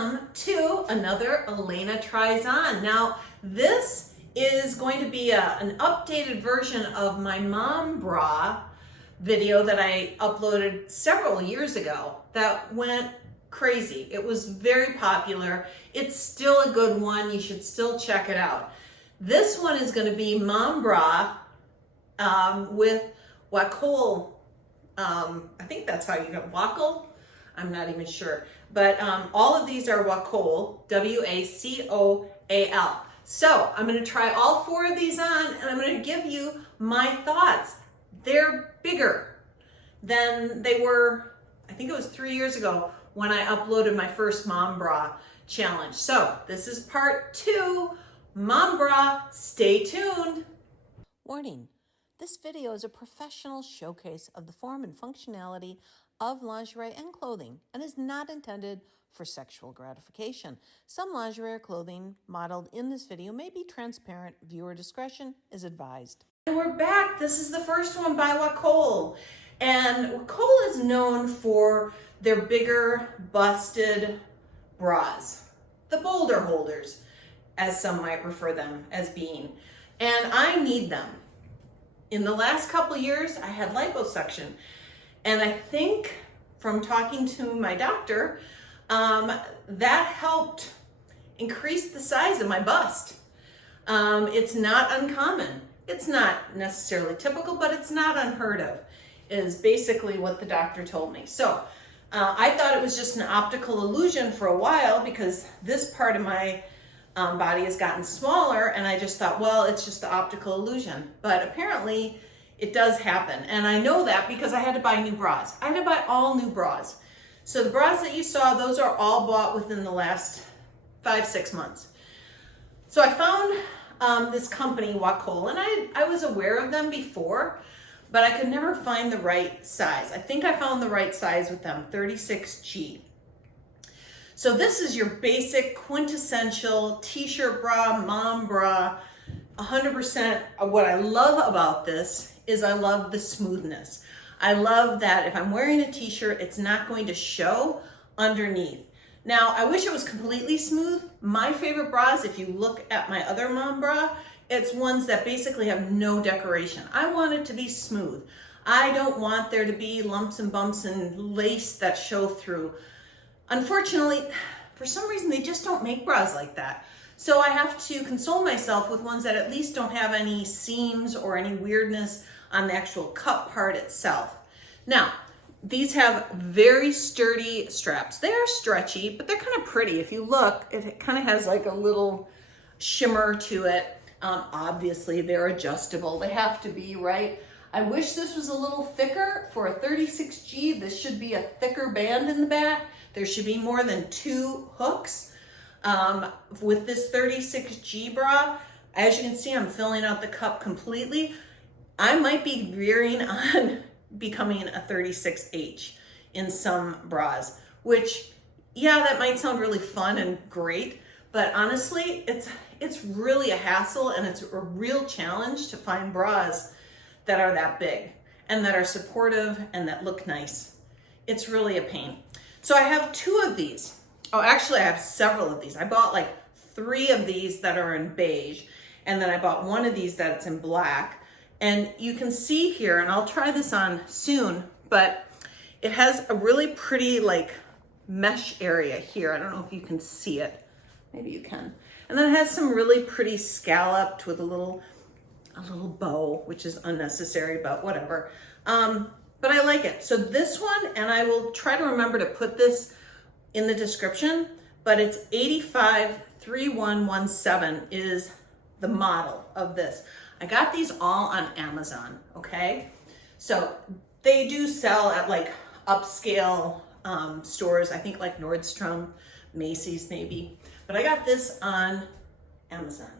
Welcome to another Elaina Tries On. Now, this is going to be an updated version of my mom bra video that I uploaded several years ago that went crazy. It was very popular. It's still a good one. You should still check it out. This one is going to be mom bra with Wacoal. I think that's how you get Wacoal. I'm not even sure. But all of these are Wacoal, W-A-C-O-A-L. So I'm going to try all four of these on and I'm going to give you my thoughts. They're bigger than they were, I think it was 3 years ago when I uploaded my first mom bra challenge. So this is part 2, mom bra. Stay tuned. Warning, this video is a professional showcase of the form and functionality of lingerie and clothing and is not intended for sexual gratification. Some lingerie or clothing modeled in this video may be transparent. Viewer discretion is advised. And we're back. This is the first one by Wacoal. And Wacoal is known for their bigger busted bras, the boulder holders, as some might refer them as being. And I need them. In the last couple years, I had liposuction. And I think from talking to my doctor, that helped increase the size of my bust. It's not uncommon. It's not necessarily typical, but it's not unheard of, is basically what the doctor told me. So I thought it was just an optical illusion for a while because this part of my body has gotten smaller, and I just thought, well, it's just the optical illusion. But apparently it does happen. And I know that because I had to buy new bras. I had to buy all new bras. So the bras that you saw, those are all bought within the last 5-6 months. So I found this company, Wacoal, and I was aware of them before, but I could never find the right size. I think I found the right size with them, 36G. So this is your basic quintessential t-shirt bra, mom bra, 100%. What I love about this is I love the smoothness. I love that if I'm wearing a t-shirt, it's not going to show underneath. Now, I wish it was completely smooth. My favorite bras, if you look at my other mom bra, it's ones that basically have no decoration. I want it to be smooth. I don't want there to be lumps and bumps and lace that show through. Unfortunately, for some reason, they just don't make bras like that. So I have to console myself with ones that at least don't have any seams or any weirdness on the actual cup part itself. Now, these have very sturdy straps. They are stretchy, but they're kind of pretty. If you look, it kind of has like a little shimmer to it. Obviously, they're adjustable. They have to be, right? I wish this was a little thicker. For a 36G, this should be a thicker band in the back. There should be more than 2 hooks. With this 36G bra, as you can see, I'm filling out the cup completely. I might be veering on becoming a 36H in some bras, which, yeah, that might sound really fun and great, but honestly, it's really a hassle and it's a real challenge to find bras that are that big and that are supportive and that look nice. It's really a pain. So I have 2 of these. Oh, actually I have several of these. I bought like 3 of these that are in beige, and then I bought one of these that's in black. And you can see here, and I'll try this on soon, but it has a really pretty like mesh area here. I don't know if you can see it. Maybe you can. And then it has some really pretty scalloped with a little bow, which is unnecessary, but whatever. But I like it. So this one, and I will try to remember to put this in the description, but it's 853117 is the model of this. I got these all on Amazon, okay? So they do sell at like upscale stores, I think like Nordstrom, Macy's maybe, but I got this on Amazon.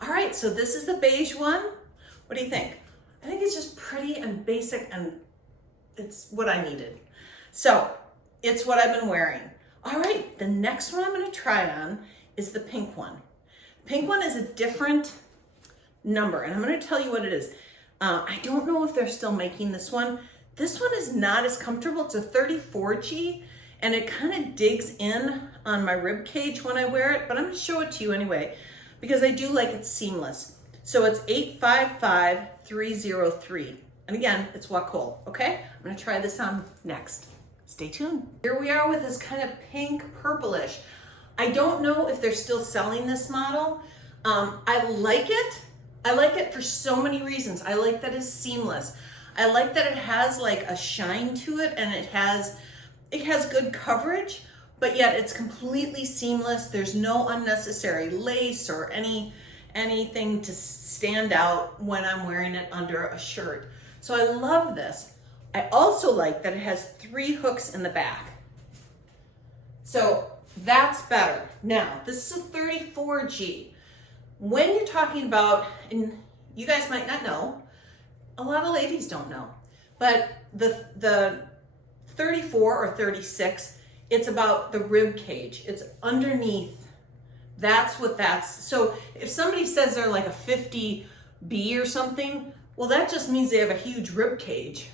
All right, so this is the beige one. What do you think? I think it's just pretty and basic, and it's what I needed. So it's what I've been wearing. All right, the next one I'm gonna try on is the pink one. Pink one is a different number, and I'm going to tell you what it is. I don't know if they're still making this one. This one is not as comfortable. It's a 34G, and it kind of digs in on my rib cage when I wear it, but I'm gonna show it to you anyway because I do like it seamless. So it's 855303. And again, it's Wacoal, okay? I'm gonna try this on next. Stay tuned. Here we are with this kind of pink purplish. I don't know if they're still selling this model. I like it. I like it for so many reasons. I like that it's seamless. I like that it has like a shine to it, and it has good coverage, but yet it's completely seamless. There's no unnecessary lace or anything to stand out when I'm wearing it under a shirt. So I love this. I also like that it has 3 hooks in the back. So that's better. Now, this is a 34G. When you're talking about, and you guys might not know, a lot of ladies don't know, but the 34 or 36, it's about the rib cage. It's underneath. That's what that's. So if somebody says they're like a 50B or something, well, that just means they have a huge rib cage.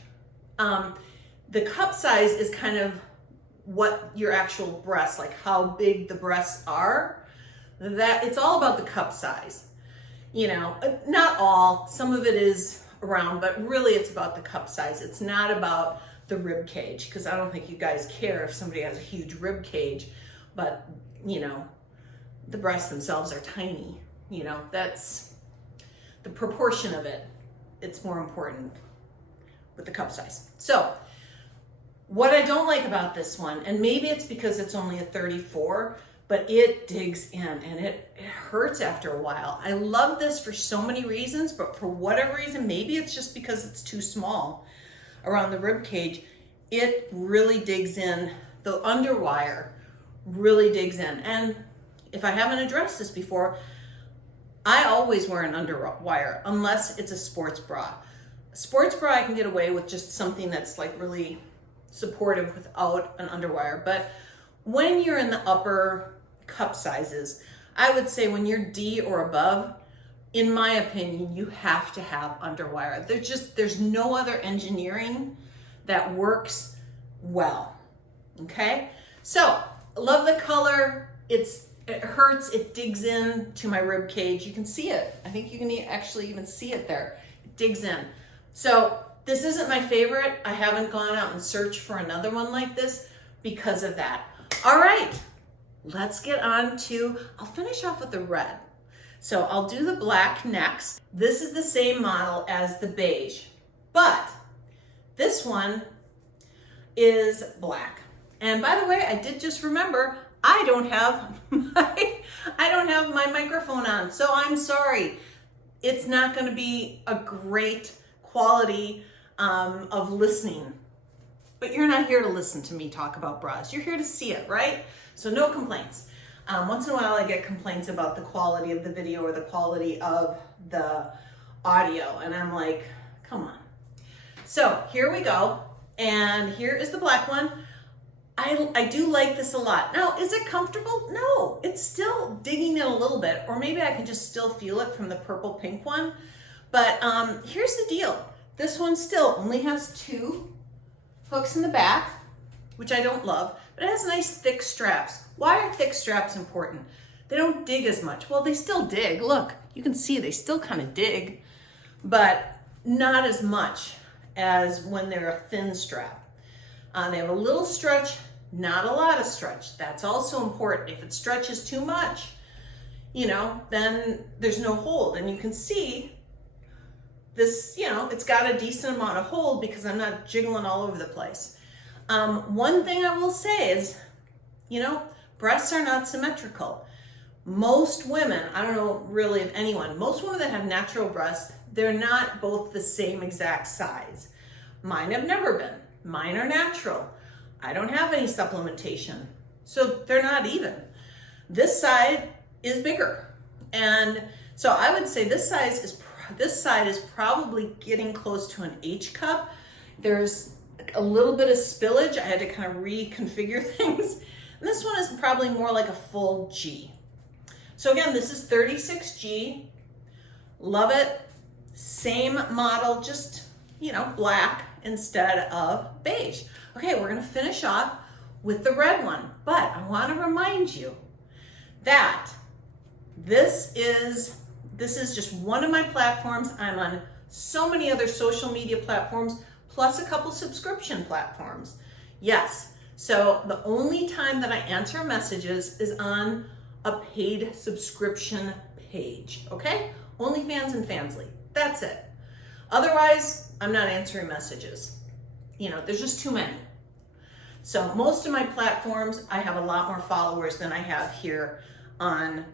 The cup size is kind of what your actual breasts, like how big the breasts are. That it's all about the cup size. You know, not all, some of it is around, but really it's about the cup size. It's not about the rib cage, because I don't think you guys care if somebody has a huge rib cage, but you know, the breasts themselves are tiny. You know, that's the proportion of it. It's more important with the cup size. So what I don't like about this one, and maybe it's because it's only a 34, but it digs in and it hurts after a while. I love this for so many reasons, but for whatever reason, maybe it's just because it's too small around the rib cage, it really digs in. The underwire really digs in. And if I haven't addressed this before, I always wear an underwire unless it's a sports bra. A sports bra I can get away with just something that's like really supportive without an underwire. But when you're in the upper cup sizes, I would say when you're D or above, in my opinion, you have to have underwire. There's no other engineering that works well, okay? So, love the color. It hurts, it digs in to my rib cage. You can see it. I think you can actually even see it there. It digs in. So, this isn't my favorite. I haven't gone out and searched for another one like this because of that. All right, let's get on to, I'll finish off with the red. So I'll do the black next. This is the same model as the beige, but this one is black. And by the way, I did just remember I don't have my microphone on, so I'm sorry. It's not going to be a great quality of listening. But you're not here to listen to me talk about bras. You're here to see it, right? So no complaints. Once in a while I get complaints about the quality of the video or the quality of the audio, and I'm like, come on. So here we go, and here is the black one. I do like this a lot. Now, is it comfortable? No, it's still digging in a little bit, or maybe I can just still feel it from the purple pink one. But here's the deal. This one still only has 2 hooks in the back, which I don't love, but it has nice thick straps. Why are thick straps important? They don't dig as much. Well, they still dig. Look, you can see they still kind of dig, but not as much as when they're a thin strap. They have a little stretch, not a lot of stretch. That's also important. If it stretches too much, you know, then there's no hold. And you can see this, you know, it's got a decent amount of hold because I'm not jiggling all over the place. One thing I will say is, you know, breasts are not symmetrical. Most women, I don't know really if anyone, most women that have natural breasts, they're not both the same exact size. Mine have never been. Mine are natural. I don't have any supplementation. So they're not even. This side is bigger. And so I would say this side is probably getting close to an H cup. There's a little bit of spillage. I had to kind of reconfigure things. And this one is probably more like a full G. So again, this is 36G. Love it. Same model, just, you know, black instead of beige. Okay, we're gonna finish off with the red one. But I want to remind you that this is just one of my platforms. I'm on so many other social media platforms, plus a couple subscription platforms. Yes, so the only time that I answer messages is on a paid subscription page, okay? OnlyFans and Fansly, that's it. Otherwise, I'm not answering messages. You know, there's just too many. So most of my platforms, I have a lot more followers than I have here on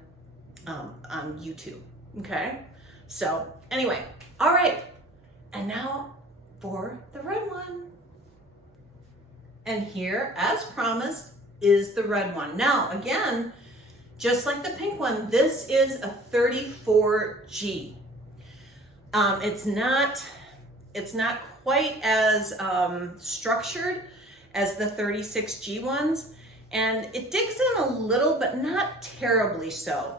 YouTube, okay? So anyway, all right. And now for the red one. And here, as promised, is the red one. Now, again, just like the pink one, this is a 34G. It's not quite as structured as the 36G ones, and it digs in a little, but not terribly so.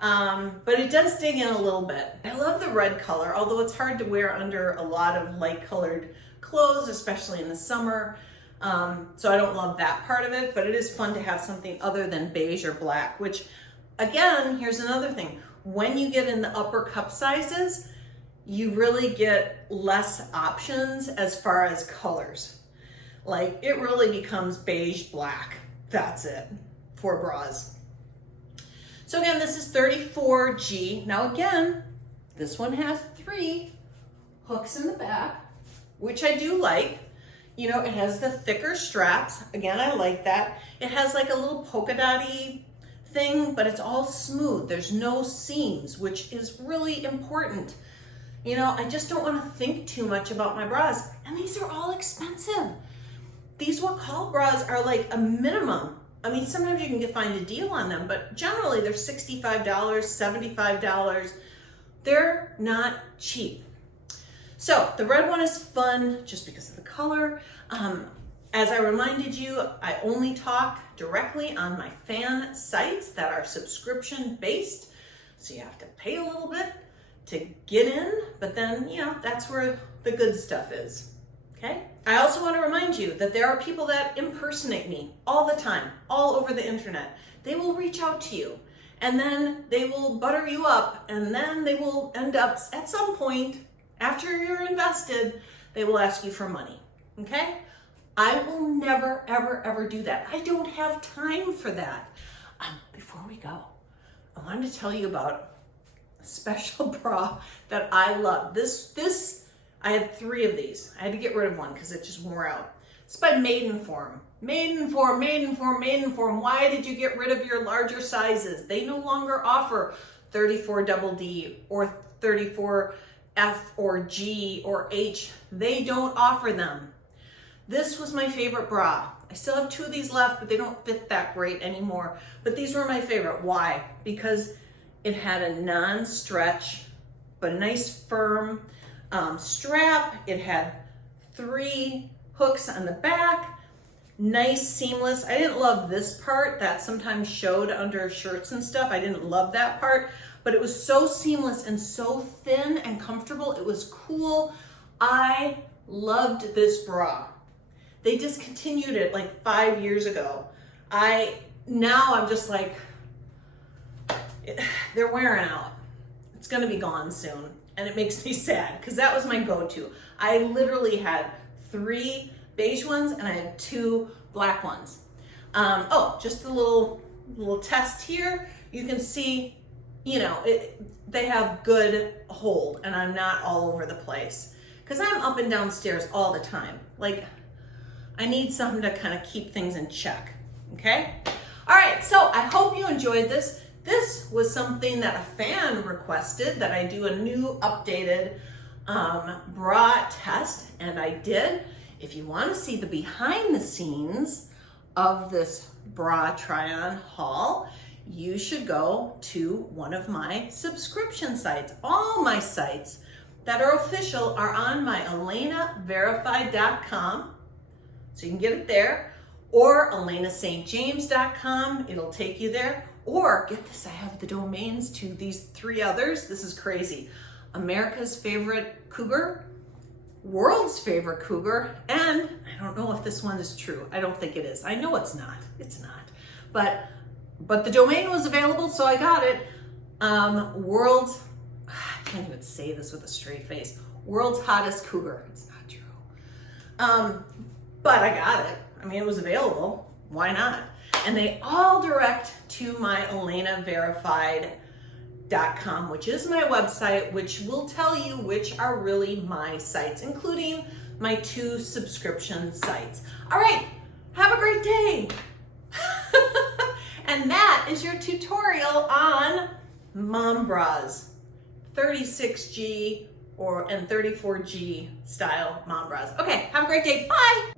But it does dig in a little bit. I love the red color, although it's hard to wear under a lot of light colored clothes, especially in the summer. So I don't love that part of it, but it is fun to have something other than beige or black, which again, here's another thing. When you get in the upper cup sizes, you really get less options as far as colors. Like it really becomes beige black. That's it for bras. So again, this is 34G. Now again, this one has 3 hooks in the back, which I do like. You know, it has the thicker straps. Again, I like that. It has like a little polka dotty thing, but it's all smooth. There's no seams, which is really important. You know, I just don't want to think too much about my bras. And these are all expensive. These Wacoal bras are like a minimum. I mean, sometimes you can find a deal on them, but generally they're $65, $75. They're not cheap. So the red one is fun just because of the color. As I reminded you, I only talk directly on my fan sites that are subscription based. So you have to pay a little bit to get in, but then, you know, that's where the good stuff is, okay? I also want to remind you that there are people that impersonate me all the time, all over the internet. They will reach out to you and then they will butter you up, and then they will end up at some point after you're invested, they will ask you for money, okay? I will never, ever, ever do that. I don't have time for that. Before we go, I wanted to tell you about a special bra that I love. I had 3 of these. I had to get rid of one because it just wore out. It's by Maidenform. Maidenform. Why did you get rid of your larger sizes? They no longer offer 34 double D or 34 F or G or H. They don't offer them. This was my favorite bra. I still have 2 of these left, but they don't fit that great anymore. But these were my favorite. Why? Because it had a non-stretch, but a nice firm strap. It had 3 hooks on the back, nice seamless. I didn't love this part that sometimes showed under shirts and stuff. I didn't love that part, but it was so seamless and so thin and comfortable. It was cool. I loved this bra. They discontinued it like 5 years ago. Now I'm just like, they're wearing out. It's gonna be gone soon. And it makes me sad because that was my go-to. I literally had 3 beige ones and I had 2 black ones. Oh, just a little test here. You can see, you know, they have good hold and I'm not all over the place because I'm up and down stairs all the time. Like, I need something to kind of keep things in check, okay? All right, so I hope you enjoyed this. This was something that a fan requested, that I do a new updated bra test, and I did. If you want to see the behind the scenes of this bra try-on haul, you should go to one of my subscription sites. All my sites that are official are on my ElainaVerified.com, so you can get it there, or ElainaSt.James.com, it'll take you there. Or, get this, I have the domains to these 3 others. This is crazy. America's Favorite Cougar, world's favorite cougar, and I don't know if this one is true. I don't think it is. I know it's not. It's not. But the domain was available, so I got it. World's, I can't even say this with a straight face. World's hottest cougar. It's not true. But I got it. I mean, it was available. Why not? And they all direct to my ElainaVerified.com, which is my website, which will tell you which are really my sites, including my 2 subscription sites. All right, have a great day. And that is your tutorial on mom bras, 36G and 34G style mom bras. Okay, have a great day. Bye.